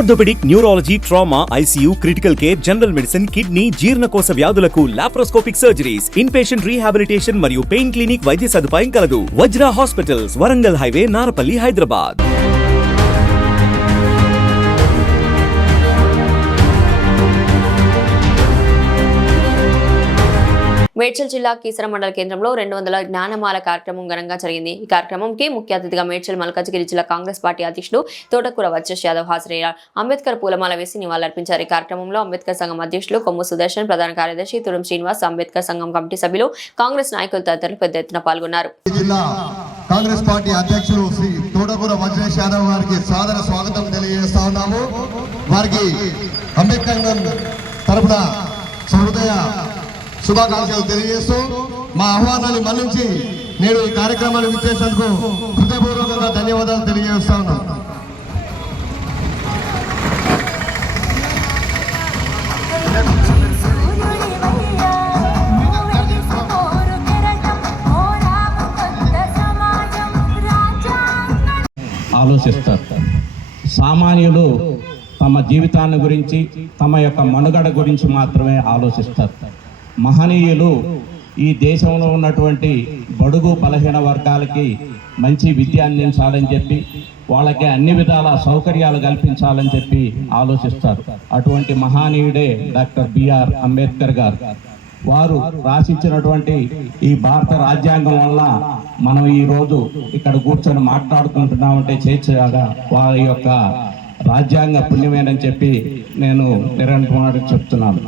Orthopaedic, neurology, trauma, ICU, critical care, general medicine, kidney, జీర్ణకోశ వ్యాధులకు laparoscopic surgeries, in patient rehabilitation మరియు pain clinic వైద్య సదుపాయం కలదు. Vajra hospitals, Warangal highway, Narapalli, Hyderabad. మేడ్చల్ జిల్లా కీసర మండల కేంద్రంలో 200 జ్ఞానమాల కార్యక్రమం ఘనంగా జరిగింది. ఈ కార్యక్రమంకి ముఖ్య అతిథిగా మేడ్చల్ మల్కాజ్గిరి జిల్లా కాంగ్రెస్ పార్టీ అధ్యక్షుడు తోటకూర వజ్రేష్ యాదవ్ హాజరయ్యారు. అంబేద్కర్ పూలమాల వేసి నివాళులర్పించారు. ఈ కార్యక్రమంలో అంబేద్కర్ సంఘం అధ్యక్షులు కొమ్ము సుదర్శన్, ప్రధాన కార్యదర్శి తురం శ్రీనివాస్, అంబేద్కర్ సంఘం కమిటీ సభ్యులు, కాంగ్రెస్ నాయకులు తదితరులు పెద్ద ఎత్తున పాల్గొన్నారు. కాంగ్రెస్ పార్టీ అధ్యక్షులు శ్రీ తోటకూర వజ్రేష్ యాదవ్ గారికి సాదర స్వాగతం తెలియజేస్తా ఉన్నాము. వారికి అంబేద్కర్ తరఫున హృదయ శుభాకాంక్షలు తెలియజేస్తూ మా ఆహ్వానాన్ని మన్నించి నేడు ఈ కార్యక్రమాన్ని విచ్చేసేందుకు హృదయపూర్వకంగా ధన్యవాదాలు తెలియజేస్తా ఉన్నాను. ఆలోచిస్తారు. సామాన్యులు తమ జీవితాన్ని గురించి, తమ యొక్క మనుగడ గురించి మాత్రమే ఆలోచిస్తారు. మహనీయులు ఈ దేశంలో ఉన్నటువంటి బడుగు బలహీన వర్గాలకి మంచి విద్య అందించాలని చెప్పి, వాళ్ళకి అన్ని విధాల సౌకర్యాలు కల్పించాలని చెప్పి ఆలోచిస్తారు. అటువంటి మహనీయుడే డాక్టర్ బిఆర్ అంబేద్కర్ గారు. వారు రాసించినటువంటి ఈ భారత రాజ్యాంగం వల్ల మనం ఈరోజు ఇక్కడ కూర్చొని మాట్లాడుకుంటున్నామంటే చేర్చగా వారి యొక్క రాజ్యాంగ పుణ్యమేనని చెప్పి నేను నిరంతరం చెప్తున్నాను.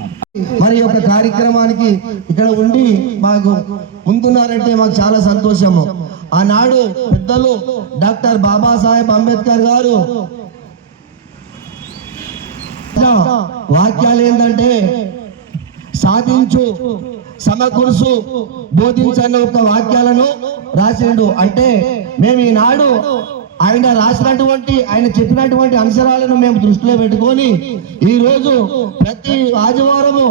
మరి యొక్క కార్యక్రమానికి ఇక్కడ ఉండి మాకు ముందున్నారంటే మాకు చాలా సంతోషము. ఆనాడు పెద్దలు డాక్టర్ బాబాసాహెబ్ అంబేద్కర్ గారు వాక్యాలు ఏంటంటే సాధించు, సమకూర్చు, బోధించని ఒక వాక్యాలను రాసిండు. అంటే మేము ఈనాడు ఆయన రాసినటువంటి, ఆయన చెప్పినటువంటి అంశాలను మేము దృష్టిలో పెట్టుకొని ఈరోజు ప్రతి ఆదివారము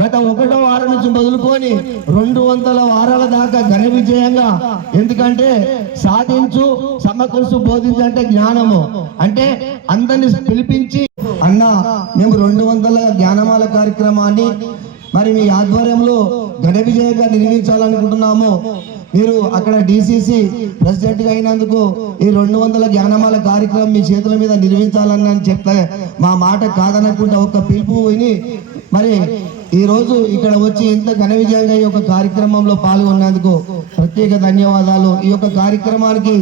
గత 1వ వారం నుంచి మొదలుకొని 200 వారాల దాకా ఘన విజయంగా, ఎందుకంటే సాధించు, సమకూర్చు, బోధించంటే జ్ఞానము అంటే అందరిని పిలిపించి అన్న మేము 200 జ్ఞానమాల కార్యక్రమాన్ని మరి మీ ఆధ్వర్యంలో ఘన విజయంగా నిర్వహించాలనుకుంటున్నాము. మీరు అక్కడ డిసిసి ప్రెసిడెంట్ గా అయినందుకు ఈ 200 జ్ఞానమాల కార్యక్రమం మీ చేతుల మీద నిర్వహించాలని చెప్తే మా మాట కాదనకుండా ఒక పిలుపు విని మరి ఈ రోజు ఇక్కడ వచ్చి ఇంత ఘన విజయంగా ఈ యొక్క కార్యక్రమంలో పాల్గొన్నందుకు ప్రత్యేక ధన్యవాదాలు. ఈ యొక్క కార్యక్రమానికి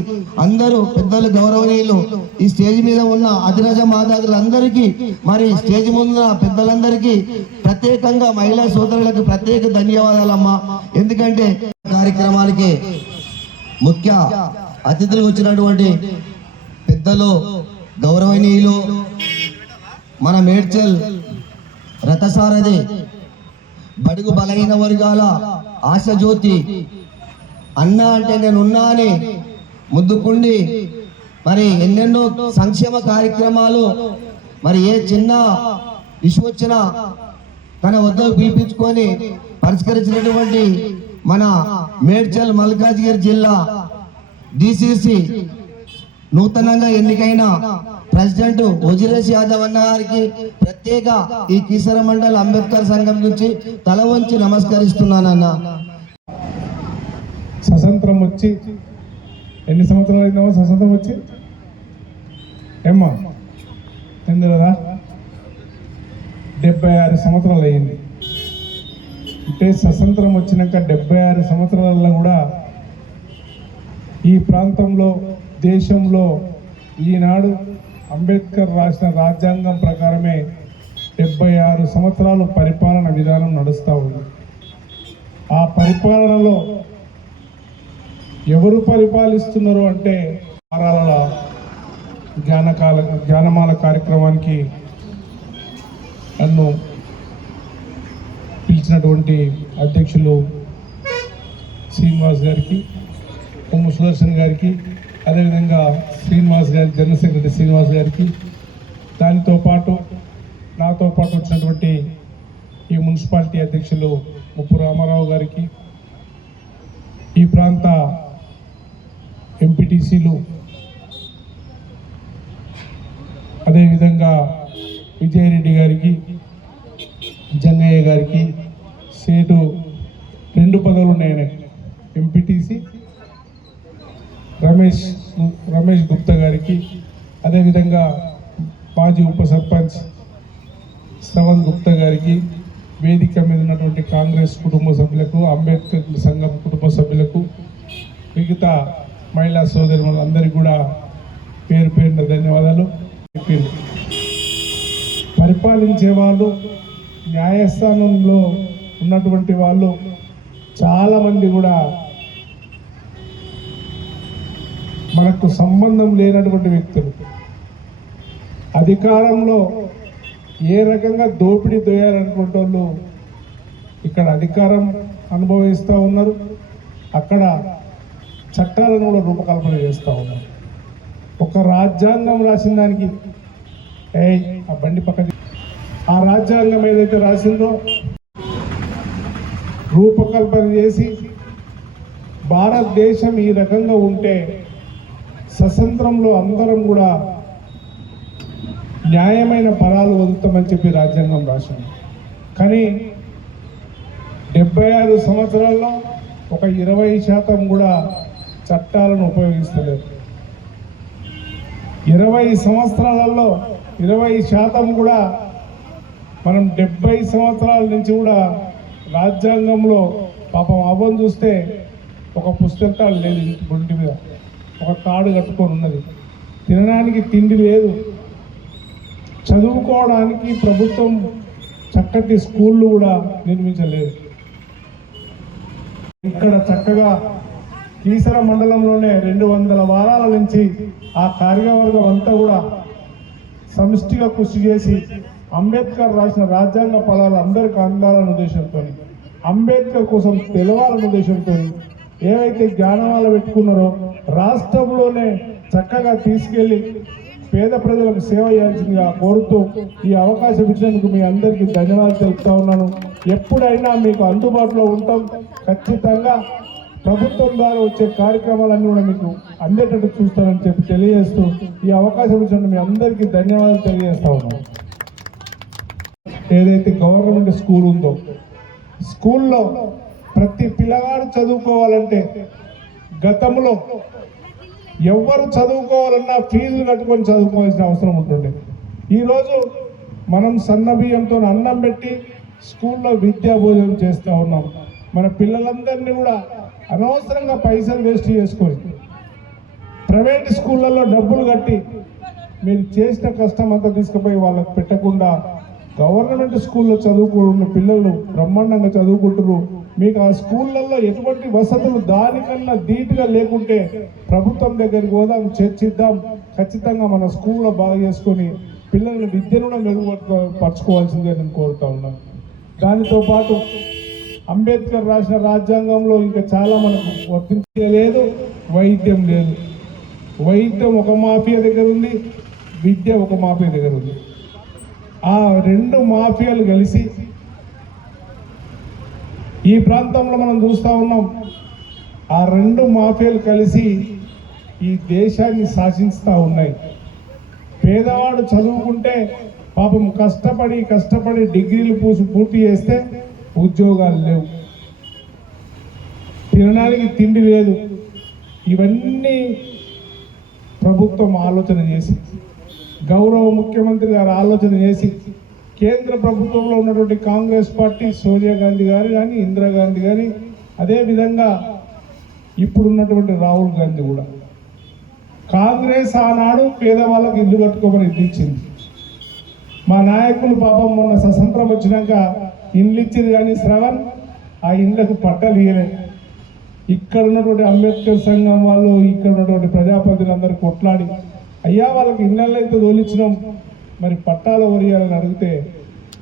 అందరూ పెద్దలు, గౌరవనీయులు, ఈ స్టేజ్ మీద ఉన్న అధిరాజ మాతాదులందరికీ, మరి స్టేజ్ ముందున్న పెద్దలందరికీ, ప్రత్యేకంగా మహిళా సోదరులకు ప్రత్యేక ధన్యవాదాలమ్మా. ఎందుకంటే కార్యక్రమానికి ముఖ్య అతిథులు వచ్చినటువంటి పెద్దలు, గౌరవనీయులు, మన మేడ్చల్ రథసారథి, బడుగు బలహీన వర్గాల ఆశజ్యోతి, అన్న అంటే నేనున్నా అని ముద్దుకుండి మరి ఎన్నెన్నో సంక్షేమ కార్యక్రమాలు, మరి ఏ చిన్న ఇష్యూ వచ్చినా తన వద్దకు పిలిపించుకొని పరిష్కరించినటువంటి మన మేడ్చల్ మల్కాజ్గిరి జిల్లా డిసిసి నూతనంగా ఎన్నికైన ప్రెసిడెంట్ వజ్రేష్ యాదవ్ అన్న గారికి ప్రత్యేక ఈ కీసర మండల్ అంబేద్కర్ సంఘం నుంచి తల వంచి నమస్కరిస్తున్నానన్న. స్వతంత్రం వచ్చి ఎన్ని సంవత్సరాలు అయిందో? స్వతంత్రం వచ్చి ఏమ్మా ఎందుకదా 76 సంవత్సరాలు అయ్యింది. అంటే స్వతంత్రం వచ్చినాక 76 సంవత్సరాలలో కూడా ఈ ప్రాంతంలో, దేశంలో ఈనాడు అంబేద్కర్ రాసిన రాజ్యాంగం ప్రకారమే 76 సంవత్సరాలు పరిపాలన విధానం నడుస్తూ ఉంది. ఆ పరిపాలనలో ఎవరు పరిపాలిస్తున్నారు అంటే వారాల జ్ఞానమాల కార్యక్రమానికి నన్ను పిలిచినటువంటి అధ్యక్షులు శ్రీనివాస్ గారికి, కొమ్ము సుదర్శన్ గారికి, అదేవిధంగా శ్రీనివాస్ గారి జనరల్ సెక్రటరీ శ్రీనివాస్ గారికి, దానితో పాటు నాతో పాటు వచ్చినటువంటి ఈ మున్సిపాలిటీ అధ్యక్షులు ముప్పు రామారావు గారికి, ఈ ప్రాంత ఎంపీటీసీలు, అదేవిధంగా అదేవిధంగా మాజీ ఉప సర్పంచ్ శ్రవణ్ గుప్తా గారికి, వేదిక మీద ఉన్నటువంటి కాంగ్రెస్ కుటుంబ సభ్యులకు, అంబేద్కర్ సంఘం కుటుంబ సభ్యులకు, మిగతా మహిళా సోదరులందరికీ కూడా పేరు పేరున ధన్యవాదాలు. పరిపాలించే వాళ్ళు, న్యాయస్థానంలో ఉన్నటువంటి వాళ్ళు చాలామంది కూడా మనకు సంబంధం లేనటువంటి వ్యక్తులు అధికారంలో ఏ రకంగా దోపిడీ దోయాలనుకుంటే వాళ్ళు ఇక్కడ అధికారం అనుభవిస్తూ ఉన్నారు, అక్కడ చట్టాలను కూడా రూపకల్పన చేస్తూ ఉన్నారు. ఒక రాజ్యాంగం రాసిన దానికి ఆ బండి పక్కన ఆ రాజ్యాంగం ఏదైతే రాసిందో రూపకల్పన చేసి భారతదేశం ఈ రకంగా ఉంటే స్వతంత్రంలో అందరం కూడా న్యాయమైన ఫలాలు వదులుతామని చెప్పి రాజ్యాంగం రాసింది. కానీ 76 సంవత్సరాల్లో ఒక 20% కూడా చట్టాలను ఉపయోగిస్తలేదు. 20 సంవత్సరాలలో 20% కూడా మనం 70 సంవత్సరాల నుంచి కూడా రాజ్యాంగంలో పాపం అవ్వని చూస్తే ఒక పుస్తకాలు లేదు, ఇంటి మీద ఒక తాడు కట్టుకొని ఉన్నది, తినడానికి తిండి లేదు, చదువుకోవడానికి ప్రభుత్వం చక్కటి స్కూళ్ళు కూడా నిర్మించలేదు. ఇక్కడ చక్కగా కీసర మండలంలోనే 200 వారాల నుంచి ఆ కార్యవర్గం అంతా కూడా సమిష్టిగా కృషి చేసి అంబేద్కర్ రాసిన రాజ్యాంగ ఫలాలు అందరికీ అందాలన్న ఉద్దేశంతో, అంబేద్కర్ కోసం తెలవాలన్న ఉద్దేశంతో ఏవైతే జ్ఞానాలు పెట్టుకున్నారో రాష్ట్రంలోనే చక్కగా తీసుకెళ్లి పేద ప్రజలకు సేవ చేయాల్సిందిగా కోరుతూ ఈ అవకాశం ఇచ్చినందుకు మీ అందరికీ ధన్యవాదాలు తెలుపుతా ఉన్నాను. ఎప్పుడైనా మీకు అందుబాటులో ఉంటాం. ఖచ్చితంగా ప్రభుత్వం ద్వారా వచ్చే కార్యక్రమాలన్నీ కూడా మీకు అందేటట్టు చూస్తానని చెప్పి తెలియజేస్తూ ఈ అవకాశం ఇచ్చినందుకు మీ అందరికీ ధన్యవాదాలు తెలియజేస్తా ఉన్నాను. ఏదైతే గవర్నమెంట్ స్కూల్ ఉందో, స్కూల్లో ప్రతి పిల్లగాడు చదువుకోవాలంటే గతంలో ఎవరు చదువుకోవాలన్నా ఫీజులు కట్టుకొని చదువుకోవాల్సిన అవసరం ఉంటుండే. ఈరోజు మనం సన్న బియ్యంతో అన్నం పెట్టి స్కూల్లో విద్యా భోజనం చేస్తూ ఉన్నాం. మన పిల్లలందరినీ కూడా అనవసరంగా పైసలు వేస్ట్ చేసుకొని ప్రైవేట్ స్కూళ్ళల్లో డబ్బులు కట్టి మీరు చేసిన కష్టం అంతా తీసుకుపోయి వాళ్ళకి పెట్టకుండా గవర్నమెంట్ స్కూల్లో చదువుకున్న పిల్లలు బ్రహ్మాండంగా చదువుకుంటారు. మీకు ఆ స్కూళ్ళల్లో ఎటువంటి వసతులు దానికన్నా ధీటుగా లేకుంటే ప్రభుత్వం దగ్గరికి పోదాం, చర్చిద్దాం. ఖచ్చితంగా మన స్కూల్లో బాగా చేసుకొని పిల్లల్ని విద్యను మెరుగుపరచుకోవాల్సిందిగా నేను కోరుతా ఉన్నాను. దానితో పాటు అంబేద్కర్ రాసిన రాజ్యాంగంలో ఇంకా చాలా మనకు వర్తించలేదు. వైద్యం లేదు. వైద్యం ఒక మాఫియా దగ్గర ఉంది, విద్య ఒక మాఫియా దగ్గర ఉంది. ఆ 2 మాఫియాలు కలిసి ఈ ప్రాంతంలో మనం చూస్తూ ఉన్నాం. ఆ 2 మాఫియాలు కలిసి ఈ దేశాన్ని శాసిస్తూ ఉన్నాయి. పేదవాడు చదువుకుంటే పాపం కష్టపడి డిగ్రీలు పూర్తి చేస్తే ఉద్యోగాలు లేవు, తినడానికి తిండి లేదు. ఇవన్నీ ప్రభుత్వం ఆలోచన చేసి, గౌరవ ముఖ్యమంత్రి గారు ఆలోచన చేసి, కేంద్ర ప్రభుత్వంలో ఉన్నటువంటి కాంగ్రెస్ పార్టీ సోనియా గాంధీ గారు కానీ, ఇందిరాగాంధీ కానీ, అదేవిధంగా ఇప్పుడున్నటువంటి రాహుల్ గాంధీ కూడా, కాంగ్రెస్ ఆనాడు పేదవాళ్ళకి ఇల్లు కట్టుకోమని ఇల్లు ఇచ్చింది. మా నాయకులు పాపం మొన్న స్వతంత్రం వచ్చినాక ఇండ్లు ఇచ్చింది, కానీ శ్రవణ్ ఆ ఇండ్లకు పట్టాలు ఇవ్వలేదు. ఇక్కడ ఉన్నటువంటి అంబేద్కర్ సంఘం వాళ్ళు, ఇక్కడ ఉన్నటువంటి ప్రజాప్రతినిధులందరూ కొట్లాడి, అయ్యా వాళ్ళకి ఇళ్ళల్లో అయితే తోలిచ్చినాం, మరి పట్టాలు ఒరియాలని అడిగితే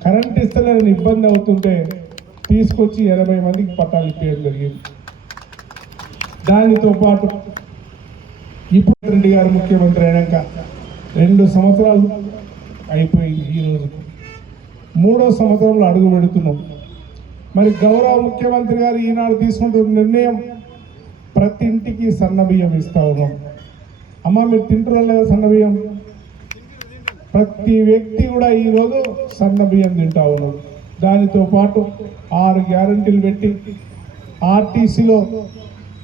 కరెంట్ ఇస్తలేని ఇబ్బంది అవుతుంటే తీసుకొచ్చి 80 మందికి పట్టాలు ఇప్పేయడం జరిగింది. దానితో పాటు ఇప్పుడు రెడ్డి గారు ముఖ్యమంత్రి అయినాక 2 సంవత్సరాలు అయిపోయింది. ఈ రోజు 3వ సంవత్సరంలో అడుగు పెడుతున్నాం. మరి గౌరవ ముఖ్యమంత్రి గారు ఈనాడు తీసుకుంటున్న నిర్ణయం, ప్రతి ఇంటికి సన్న బియ్యం ఇస్తా ఉన్నాం. అమ్మ మీరు తింటున్నా లేదా సన్న బియ్యం? ప్రతి వ్యక్తి కూడా ఈరోజు సన్న బియ్యం తింటా ఉన్నాం. దానితో పాటు 6 గ్యారంటీలు పెట్టి ఆర్టీసీలో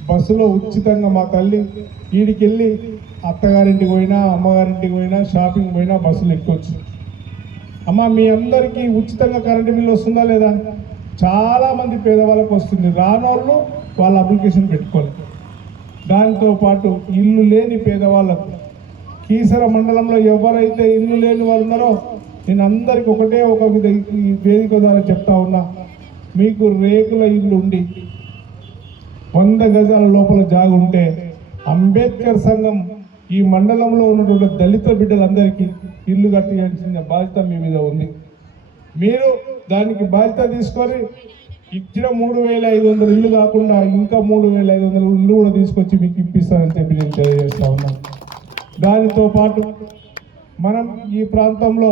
బస్సులో ఉచితంగా మా తల్లి వీడికి వెళ్ళి అత్తగారింటికి పోయినా అమ్మగారింటికి పోయినా షాపింగ్ పోయినా బస్సులు ఎక్కొచ్చు. అమ్మ మీ అందరికీ ఉచితంగా కరెంటు బిల్లు వస్తుందా లేదా? చాలామంది పేదవాళ్ళకు వస్తుంది. రానోళ్ళు వాళ్ళ అప్లికేషన్ పెట్టుకోవాలి. దాంతో పాటు ఇల్లు లేని పేదవాళ్ళకు కీసర మండలంలో ఎవరైతే ఇల్లు లేని వాళ్ళు ఉన్నారో నేను అందరికి ఒకటే ఒక ఈ వేదిక ద్వారా చెప్తా ఉన్నా, మీకు రేకుల ఇల్లు ఉండి 100 గజాల లోపల జాగ ఉంటే అంబేద్కర్ సంఘం ఈ మండలంలో ఉన్నటువంటి దళిత బిడ్డలందరికీ ఇల్లు కట్టించిన బాధ్యత మీ మీద ఉంది. మీరు దానికి బాధ్యత తీసుకొని ఇచ్చిన 3,500 ఇల్లు కాకుండా ఇంకా 3,500 ఇల్లు కూడా తీసుకొచ్చి మీకు ఇప్పిస్తానని చెప్పి నేను తెలియజేస్తా ఉన్నాను. దానితో పాటు మనం ఈ ప్రాంతంలో